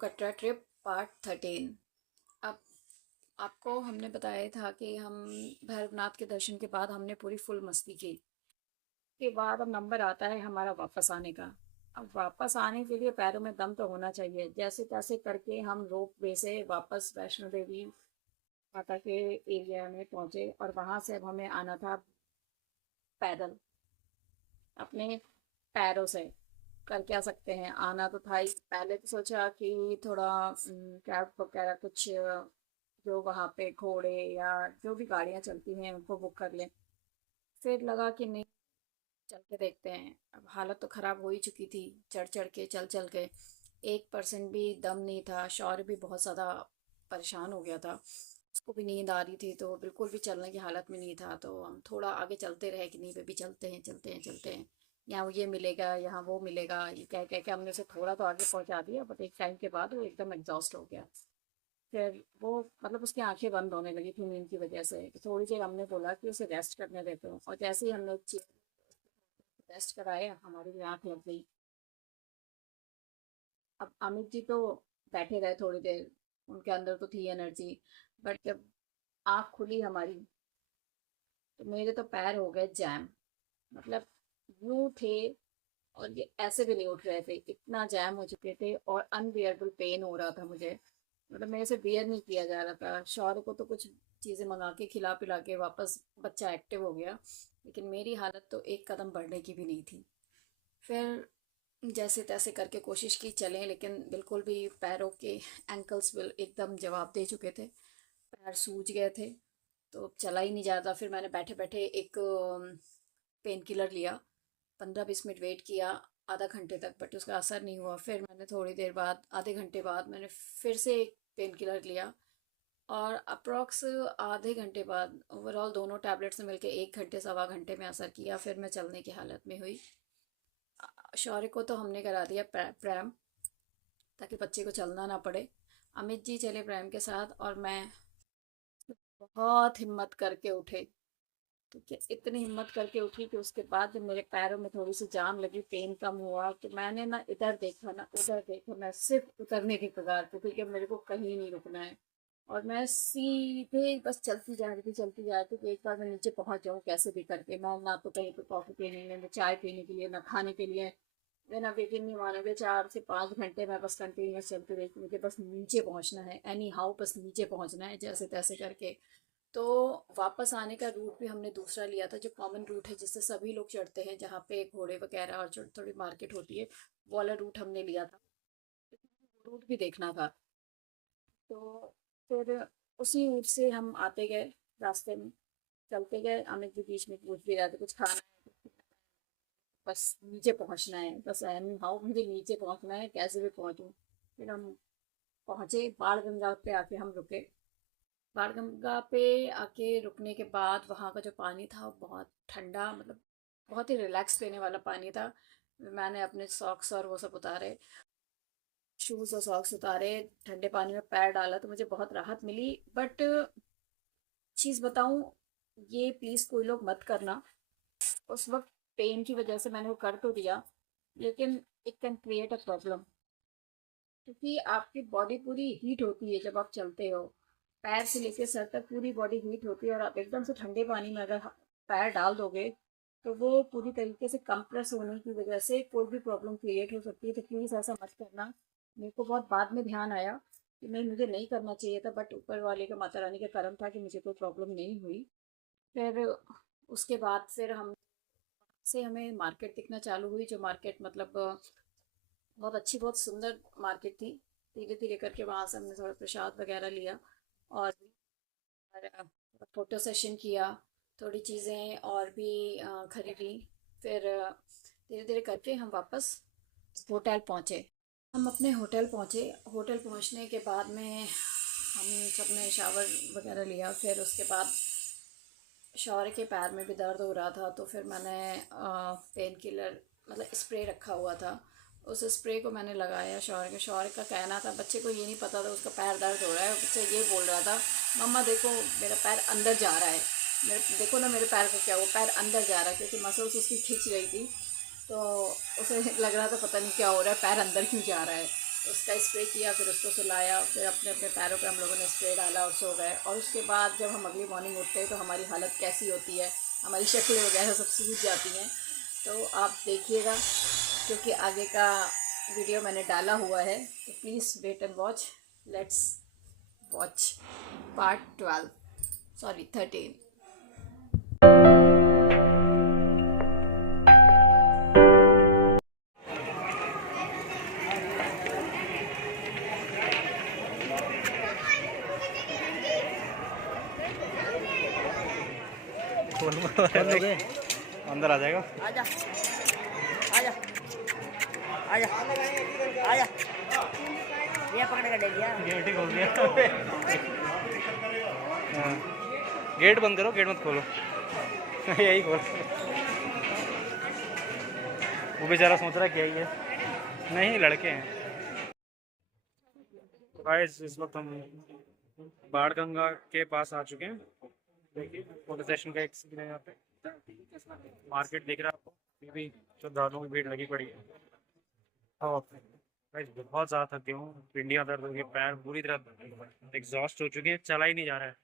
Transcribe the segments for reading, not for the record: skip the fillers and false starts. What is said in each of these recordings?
Katra trip part 13। अब आपको हमने बताया था कि हम भैरवनाथ के दर्शन के बाद हमने पूरी फुल मस्ती की। के बाद अब नंबर आता है हमारा वापस आने का। अब वापस आने के लिए पैरों में दम तो होना चाहिए। जैसे तैसे करके हम रोप वे से वापस वैष्णो देवी माता के एरिया में पहुंचे और वहां से अब हमें आना था पैदल, अपने पैरों से। कर क्या सकते हैं, आना तो था ही। पहले तो सोचा कि थोड़ा कैब वगैरह कुछ जो वहाँ पे घोड़े या जो भी गाड़ियाँ चलती हैं उनको बुक कर लें। फिर लगा कि नहीं, चल के देखते हैं। अब हालत तो ख़राब हो ही चुकी थी, चढ़ चढ़ के चल चल के 1% भी दम नहीं था। शौर्य भी बहुत ज़्यादा परेशान हो गया था, उसको भी नींद आ रही थी, तो बिल्कुल भी चलने की हालत में नहीं था। तो हम थोड़ा आगे चलते रहे कि नहीं बेबी, चलते हैं चलते हैं चलते हैं, यहाँ ये मिलेगा यहाँ वो मिलेगा, ये कह के हमने उसे थोड़ा तो आगे पहुंचा दिया। बट एक टाइम के बाद वो एकदम एग्जॉस्ट हो गया। फिर वो मतलब उसकी आंखें बंद होने लगी थी नींद की वजह से। थोड़ी देर हमने बोला कि उसे रेस्ट करने देते हो, और जैसे ही हमने रेस्ट कराया हमारी भी आंख लग गई। अब अमित जी तो बैठे रहे थोड़ी देर, उनके अंदर तो थी एनर्जी। बट जब आंख खुली हमारी तो मेरे तो पैर हो गए जैम। मतलब यूं थे, और ये ऐसे भी नहीं उठ रहे थे, इतना जैम हो चुके थे और अनबियरेबल पेन हो रहा था मुझे। मतलब मेरे से बियर नहीं किया जा रहा था। शौर्य को तो कुछ चीज़ें मंगा के खिला पिला के वापस बच्चा एक्टिव हो गया, लेकिन मेरी हालत तो एक कदम बढ़ने की भी नहीं थी। फिर जैसे तैसे करके कोशिश की चलें, लेकिन बिल्कुल भी पैरों के एंकल्स बिल एकदम जवाब दे चुके थे, पैर सूज गए थे, तो चला ही नहीं जाता। फिर मैंने बैठे बैठे एक पेन किलर लिया, 15-20 मिनट वेट किया, आधा घंटे तक, बट उसका असर नहीं हुआ। फिर मैंने थोड़ी देर बाद, आधे घंटे बाद, मैंने फिर से एक पेन किलर लिया, और अप्रॉक्स आधे घंटे बाद ओवरऑल दोनों टैबलेट्स ने मिलकर 1 घंटे सवा घंटे में असर किया। फिर मैं चलने की हालत में हुई। शौर्य को तो हमने करा दिया प्रैम, ताकि बच्चे को चलना ना पड़े। अमित जी चले प्रैम के साथ, और मैं बहुत हिम्मत करके उठे। तो क्या इतनी हिम्मत करके उठी कि उसके बाद जब मेरे पैरों में थोड़ी सी जान लगी, पेन कम हुआ, तो मैंने ना इधर देखा ना उधर देखा, मैं सिर्फ उतरने की कगार पे थी कि मेरे को कहीं नहीं रुकना है। और मैं सीधे बस चलती जा रही थी चलती जा रही थी कि एक बार मैं नीचे पहुंच जाऊं कैसे भी करके। मैं ना तो कहीं पे कॉफी पीने में, ना चाय पीने के लिए, ना खाने के लिए। मैं ना, यकीन नहीं मानोगे, 4 से 5 घंटे मैं बस कंटिन्यूस चलती रही कि मुझे बस नीचे पहुंचना है, एनी हाउ बस नीचे पहुंचना है जैसे तैसे करके। तो वापस आने का रूट भी हमने दूसरा लिया था, जो कॉमन रूट है जिससे सभी लोग चढ़ते हैं, जहाँ पे घोड़े वगैरह और छोटी थोड़ी मार्केट होती है, वो वाला रूट हमने लिया था। रूट भी देखना था। तो फिर उसी रूट से हम आते गए, रास्ते में चलते गए। अमित भी बीच में पूछ भी रहे थे कुछ खाना है, बस नीचे पहुंचना है, बस एनी हाउ मुझे नीचे पहुंचना है, कैसे भी पहुंचूं। फिर हम पहुंचे, बाण गंगा पे आके हम रुके। बाणगंगा पे आके रुकने के बाद वहाँ का जो पानी था वो बहुत ठंडा, मतलब बहुत ही रिलैक्स देने वाला पानी था। मैंने अपने सॉक्स और वो सब उतारे, शूज़ और सॉक्स उतारे, ठंडे पानी में पैर डाला, तो मुझे बहुत राहत मिली। बट चीज़ बताऊँ, ये प्लीज़ कोई लोग मत करना। उस वक्त पेन की वजह से मैंने वो कर तो दिया, लेकिन it can create a problem, क्योंकि आपकी बॉडी पूरी हीट होती है जब आप चलते हो। पैर से लेकर सर तक पूरी बॉडी हीट होती है, और आप एकदम से ठंडे पानी में अगर पैर डाल दोगे तो वो पूरी तरीके से कंप्रेस होने की वजह से कोई भी प्रॉब्लम क्रिएट हो सकती है। तो प्लीज़ ऐसा मत करना। मेरे को बहुत बाद में ध्यान आया कि नहीं, मुझे नहीं करना चाहिए था, बट ऊपर वाले का, माता रानी का करम था कि मुझे कोई प्रॉब्लम नहीं हुई। फिर उसके बाद फिर हम से हमें मार्केट दिखना चालू हुई, जो मार्केट मतलब बहुत अच्छी, बहुत सुंदर मार्केट थी। धीरे धीरे करके वहाँ से हमने थोड़ा प्रसाद वगैरह लिया, और फोटो सेशन किया, थोड़ी चीज़ें और भी खरीदी। फिर धीरे धीरे करके हम वापस होटल पहुँचे। हम अपने होटल पहुँचे। होटल पहुँचने के बाद में हम सब ने शावर वगैरह लिया। फिर उसके बाद शौर्य के पैर में भी दर्द हो रहा था, तो फिर मैंने पेन किलर, मतलब स्प्रे रखा हुआ था, उस स्प्रे को मैंने लगाया शौर्य के। शौर्य का कहना था, बच्चे को ये नहीं पता था उसका पैर दर्द हो रहा है, बच्चा ये बोल रहा था, मम्मा देखो मेरा पैर अंदर जा रहा है, मेरे देखो ना मेरे पैर को क्या, वो पैर अंदर जा रहा है, क्योंकि मसल्स उसकी खिंच रही थी। तो उसे लग रहा था पता नहीं क्या हो रहा है, पैर अंदर क्यों जा रहा है। उसका स्प्रे किया, फिर उसको सुलाया, फिर अपने अपने पैरों पे हम लोगों ने स्प्रे डाला और सो गए। और उसके बाद जब हम अगली मॉर्निंग उठते हैं तो हमारी हालत कैसी होती है, हमारी शक्लें वगैरह सब सूझ जाती हैं। तो आप देखिएगा, क्योंकि आगे का वीडियो मैंने डाला हुआ है, तो please wait and watch. Let's watch part 12, sorry 13। अंदर आ जाएगा। आजा आजा आजा आजा, ये पकड़ के ले लिया। गेट ही खोल दिया। हाँ। गेट बंद करो, गेट मत खोलो। यही खोल। वो बेचारा सोच रहा है क्या ही है। नहीं, लड़के हैं। गाइस, इस वक्त हम बाणगंगा के पास आ चुके हैं। देखिए, फोटो सेशन का एक सीन है। यहाँ पे मार्केट दिख रहा है आपको, अभी भी श्रद्धालुओं की भीड़ लगी पड़ी है। और गाइस, बहुत ज़्यादा थक गया हूँ, पिंडियाँ दर्द हो गई, पैर पूरी तरह एग्जॉस्ट हो चुके हैं, चला ही नहीं जा रहा है।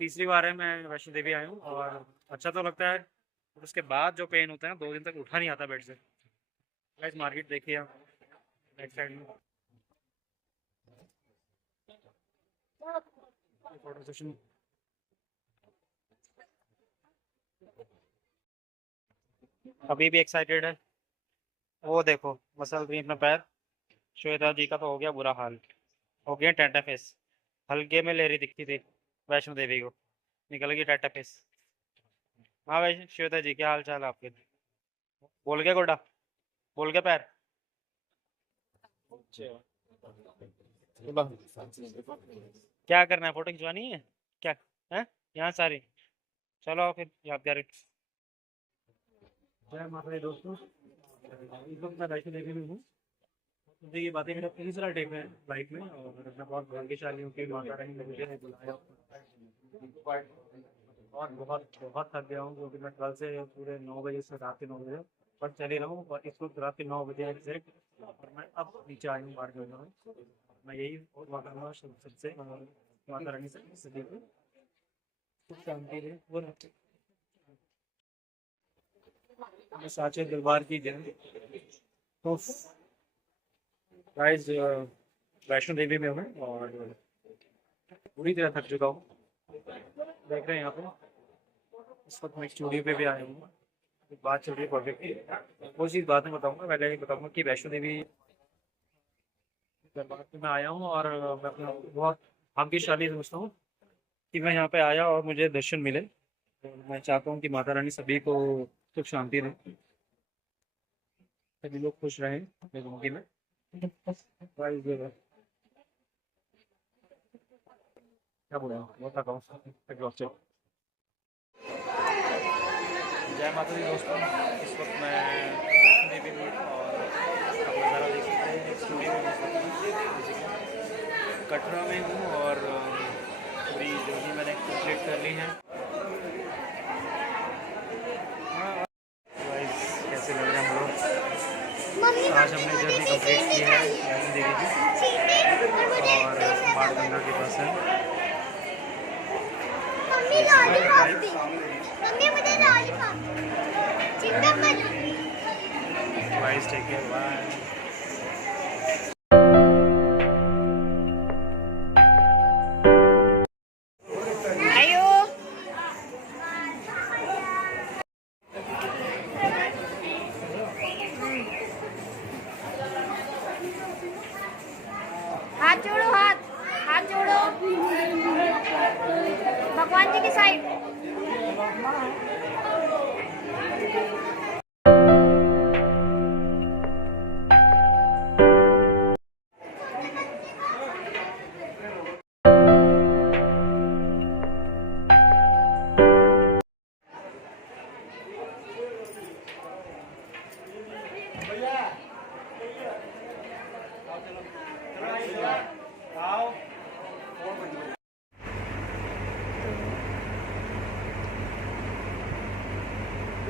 तीसरी बार है मैं वैष्णो देवी आया हूँ, और अच्छा तो लगता है। उसके बाद जो पेन होता है, 2 दिन तक उठा नहीं आता बेड से। गाइस, मार्केट देखिए आप, बैक साइड में फोटो सेशन। अभी भी एक्साइटेड है। वो देखो, मसल रही अपना पैर। श्वेता जी का तो हो गया बुरा हाल, हो गया टाटा फेस। हल्के में ले रही दिखती थी वैष्णो देवी को, निकल गई टाटा फेस। हाँ वैष्णो, श्वेता जी क्या हाल चाल है आपके? बोल गया गोडा, बोल गया पैर। क्या करना है, फोटो खिंचवानी है क्या? है यहाँ सारी, चलो फिर यादगार। जय माता दी दोस्तों, इस वक्त मैं वैष्णो देवी में हूँ। मुझे ये बातें मेरा तीसरा डे है लाइफ में, और मैं बहुत भाग्यशाली हूँ कि माता रानी ने मुझे बुलाया। और बहुत बहुत थक गया हूँ, क्योंकि मैं कल से पूरे 9 बजे से रात के 9 बजे पर चले रहा हूँ, और इस वक्त रात के 9 बजे एग्जैक्ट, और मैं अब नीचे आया हूँ बाणगंगा में। मैं यही दुआ करूँगा सबसे, माता रानी से सभी को सुख शांति दे। वो साचे दरबार की जय। तो गाइस, वैष्णो देवी में हूँ और पूरी तरह थक चुका हूँ। देख रहे हैं यहाँ पे, इस वक्त मैं स्टूडियो पे भी आया हूँ। एक बात चल रही है प्रोजेक्ट की, वो चीज़ बाद में बताऊँगा। पहले ये बताऊँगा कि वैष्णो देवी दरबार में मैं आया हूँ, और मैं अपना बहुत भाग्यशाली समझता हूँ कि मैं यहाँ पे आया और मुझे दर्शन मिले। और मैं चाहता हूँ कि माता रानी सभी को सुख शांति दें, सभी लोग खुश रहें अपनी जिंदगी में। क्या बोला, बहुत थका हूँ, exhausted। जय माता दी दोस्तों, इस वक्त मैं वैष्णो देवी में हूँ, और आप नज़ारा देख सकते हैं स्टूडियो में। इस वक्त कटरा में हूँ, और पूरी जर्नी मैंने कंप्लीट कर ली है। गाइस, कैसे लग रहे हैं हम लोग? आज हमने जर्नी कंप्लीट की है वैष्णो देवी की, और बाणगंगा के पास है। Guys, take care, bye. हाथ जोड़ो, हाथ हाथ जोड़ो भगवान जी की साइड।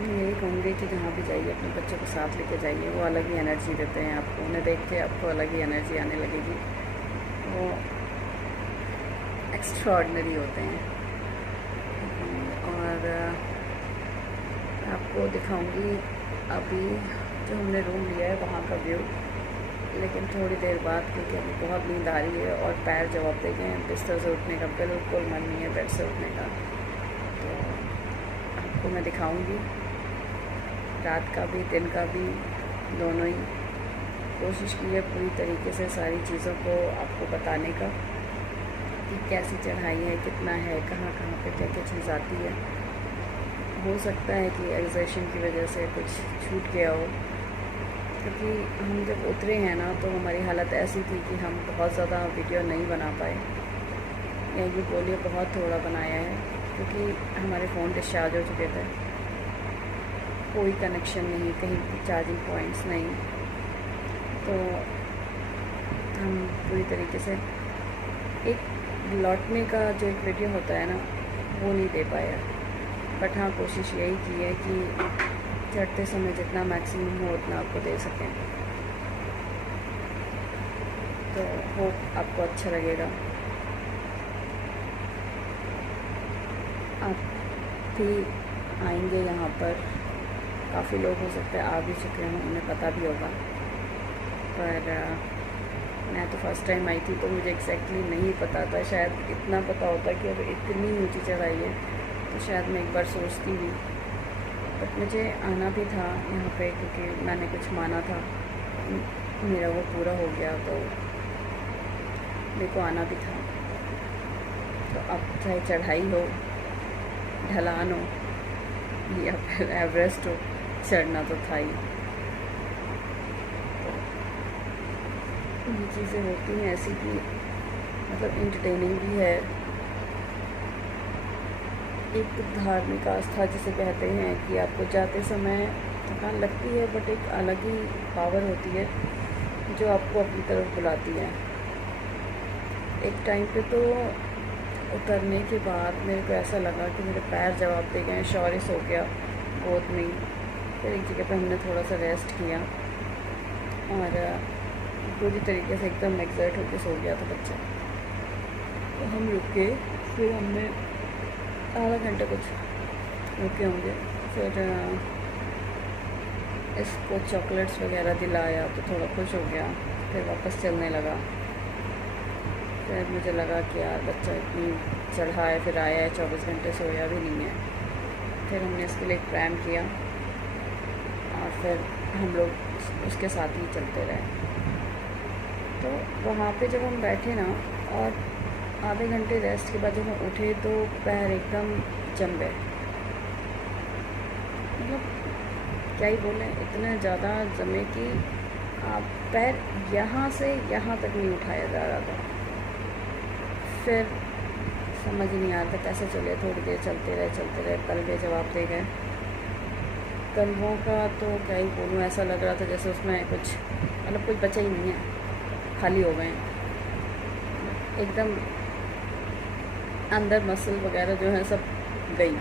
मैं यही कहूँगी कि जहाँ भी जाइए अपने बच्चों को साथ लेके जाइए, वो अलग ही एनर्जी देते हैं आपको, उन्हें देख के आपको अलग ही एनर्जी आने लगेगी। वो एक्स्ट्राऑर्डिनरी होते हैं। और आपको दिखाऊंगी अभी जो हमने रूम लिया है वहाँ का व्यू, लेकिन थोड़ी देर बाद, क्योंकि अभी बहुत नींद आ रही है और पैर जवाब दे गए हैं, बिस्तर से उठने का बिल्कुल मन नहीं है, बेड से उठने का। तो आपको मैं दिखाऊंगी रात का भी दिन का भी, दोनों ही। कोशिश की है पूरी तरीके से सारी चीज़ों को आपको बताने का कि कैसी चढ़ाई है, कितना है, कहाँ कहाँ पे क्या क्या चीज़ आती है। हो सकता है कि एग्जर्शन की वजह से कुछ छूट गया हो, क्योंकि हम जब उतरे हैं ना तो हमारी हालत ऐसी थी कि हम बहुत ज़्यादा वीडियो नहीं बना पाए, या ये बोलिए बहुत थोड़ा बनाया है, क्योंकि हमारे फ़ोन डिस्चार्ज हो चुके थे, कोई कनेक्शन नहीं, कहीं चार्जिंग पॉइंट्स नहीं। तो हम पूरी तरीके से एक लौटने का जो एक वीडियो होता है ना, वो नहीं दे पाया। बट हाँ, कोशिश यही की है कि चढ़ते समय जितना मैक्सिमम हो उतना आपको दे सकें। तो होप आपको अच्छा लगेगा। आप भी आएंगे यहाँ पर, काफ़ी लोग हो सकते हैं आ भी चुके हों, उन्हें पता भी होगा, पर मैं तो फर्स्ट टाइम आई थी तो मुझे एग्जैक्टली नहीं पता था। शायद इतना पता होता कि अब इतनी ऊंची चढ़ाई है तो शायद मैं एक बार सोचती भी, बट मुझे आना भी था यहाँ पे, क्योंकि मैंने कुछ माना था, मेरा वो पूरा हो गया, तो मेरे को आना भी था। तो अब चाहे चढ़ाई हो, ढलान हो या फिर एवरेस्ट हो, चढ़ना तो था ही। ये चीज़ें होती हैं ऐसी कि मतलब इंटरटेनिंग भी है, एक धार्मिक आस्था जिसे कहते हैं कि आपको जाते समय थकान लगती है, बट एक अलग ही पावर होती है जो आपको अपनी तरफ बुलाती है। एक टाइम पे तो उतरने के बाद मेरे को ऐसा लगा कि मेरे पैर जवाब दे गए, शौरिस हो गया गोद में। फिर एक जगह पे हमने थोड़ा सा रेस्ट किया और पूरी तरीके से एकदम एक्सर्ट होकर सो गया था बच्चा। तो हम रुके, फिर हमने आधा घंटा कुछ रुके होंगे, फिर इसको चॉकलेट्स वगैरह दिलाया तो थोड़ा खुश हो गया, फिर वापस चलने लगा। फिर मुझे लगा कि यार बच्चा इतनी चढ़ा है, फिर आया है, 24 घंटे सोया भी नहीं है। फिर हमने इसके लिए एक प्रैम किया और फिर हम लोग उसके साथ ही चलते रहे। तो वहाँ पे जब हम बैठे ना और आधे घंटे रेस्ट के बाद जब हम उठे तो पैर एकदम जम गए, मतलब क्या ही बोलें, इतने ज़्यादा जमे कि आप पैर यहाँ से यहाँ तक नहीं उठाया जा रहा था। फिर समझ ही नहीं आ रहा था कैसे चले, थोड़ी देर चलते रहे, तलवे जवाब दे गए। तलवों का तो क्या ही बोलूँ, ऐसा लग रहा था जैसे उसमें कुछ मतलब कुछ बचा ही नहीं है, खाली हो गए हैं एकदम। अंदर मसल वगैरह जो है सब गई,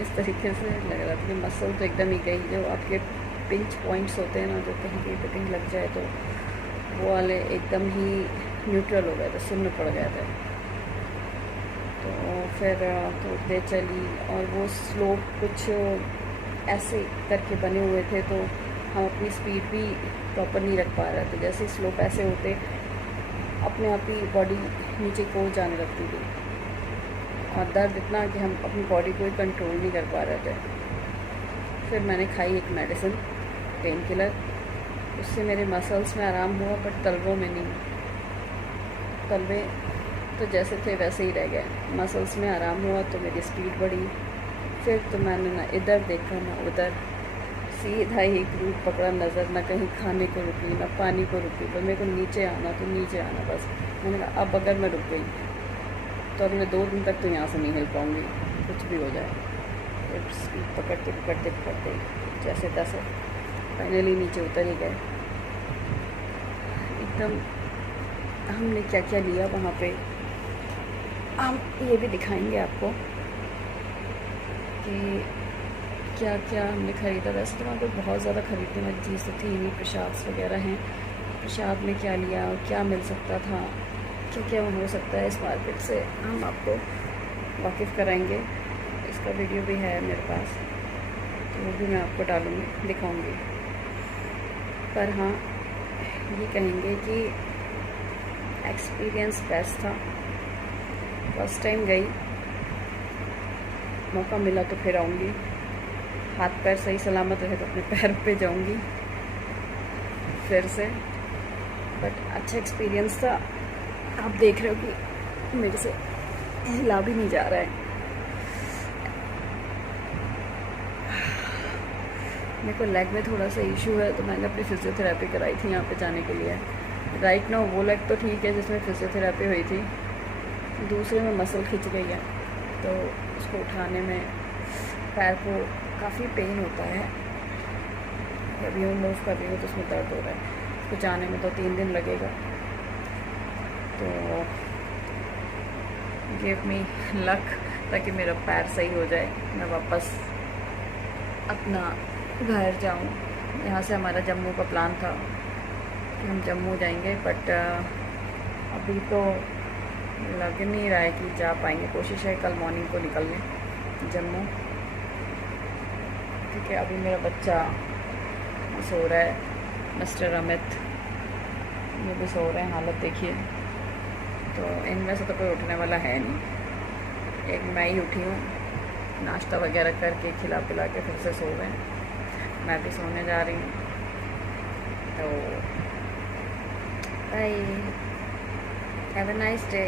इस तरीके से लग रहा था कि मसल तो एकदम ही गई। जो आपके पिंच पॉइंट्स होते हैं ना, जो कहीं पे कहीं लग जाए तो वो वाले एकदम ही न्यूट्रल हो गए थे, सुन्न पड़ गए थे। तो फिर थोड़ी देर चली और वो स्लोप कुछ ऐसे करके बने हुए थे तो हम अपनी स्पीड भी प्रॉपर नहीं रख पा रहे थे। जैसे स्लोप ऐसे होते अपने आप ही बॉडी नीचे को जाने लगती थी और दर्द इतना कि हम अपनी बॉडी को कंट्रोल नहीं कर पा रहे थे। फिर मैंने खाई एक मेडिसिन, पेन किलर, उससे मेरे मसल्स में आराम हुआ, बट तलवों में नहीं। तलवे तो जैसे थे वैसे ही रह गए, मसल्स में आराम हुआ तो मेरी स्पीड बढ़ी। फिर तो मैंने ना इधर देखा ना उधर, सीधा ही एक रूट पकड़ा, नज़र ना कहीं खाने को रुकी ना पानी को रुकी, तो मेरे को नीचे आना तो नीचे आना बस। मैंने कहा अब अगर मैं रुक गई तो अगले 2 दिन तक तो यहाँ से नहीं हिल पाऊँगी, कुछ भी हो जाए। फिर स्पीड पकड़ते जैसे तैसे फाइनली नीचे उतर ही गए एकदम। हमने क्या क्या लिया वहाँ पे हम ये भी दिखाएंगे आपको कि क्या क्या हमने ख़रीदा। वैसे तो वहाँ पर बहुत ज़्यादा ख़रीदने वाली चीज़ तो थी नहीं, प्रसाद वगैरह हैं। प्रसाद में क्या लिया और क्या मिल सकता था, क्या क्या हो सकता है इस मार्केट से, हम आपको वाकिफ़ कराएंगे। इसका वीडियो भी है मेरे पास, तो वो भी मैं आपको डालूँगी, दिखाऊँगी। पर हाँ, ये कहेंगे कि एक्सपीरियंस बेस्ट था। फर्स्ट टाइम गई, मौका मिला तो फिर आऊँगी। हाथ पैर सही सलामत रहे तो अपने पैर पे जाऊँगी फिर से। बट अच्छा एक्सपीरियंस था। आप देख रहे हो कि मेरे से हिला भी नहीं जा रहा है। मेरे को लेग में थोड़ा सा इशू है, तो मैंने अपनी फिजियोथेरेपी कराई थी यहाँ पे जाने के लिए। राइट नाउ वो लेग तो ठीक है जिसमें फिजियोथेरेपी हुई थी, दूसरे में मसल खिंच गई है, तो उसको उठाने में पैर को काफ़ी पेन होता है। अभी मैं मूव कर रही हूँ तो उसमें दर्द हो रहा है। उसको जाने में 2-3 दिन लगेगा। तो गिव मी लक ताकि मेरा पैर सही हो जाए, मैं वापस अपना घर जाऊँ। यहाँ से हमारा जम्मू का प्लान था कि हम जम्मू जाएंगे, बट अभी तो लग नहीं रहा है कि जा पाएंगे। कोशिश है कल मॉर्निंग को निकलने जम्मू, क्योंकि अभी मेरा बच्चा सो रहा है, मिस्टर अमित ये भी सो रहे हैं। हालत देखिए, तो इनमें से तो कोई उठने वाला है नहीं। एक मैं ही उठी हूँ, नाश्ता वगैरह करके खिला पिला के फिर से सो गए। मैं भी सोने जा रही हूँ। तो bye, have a nice day.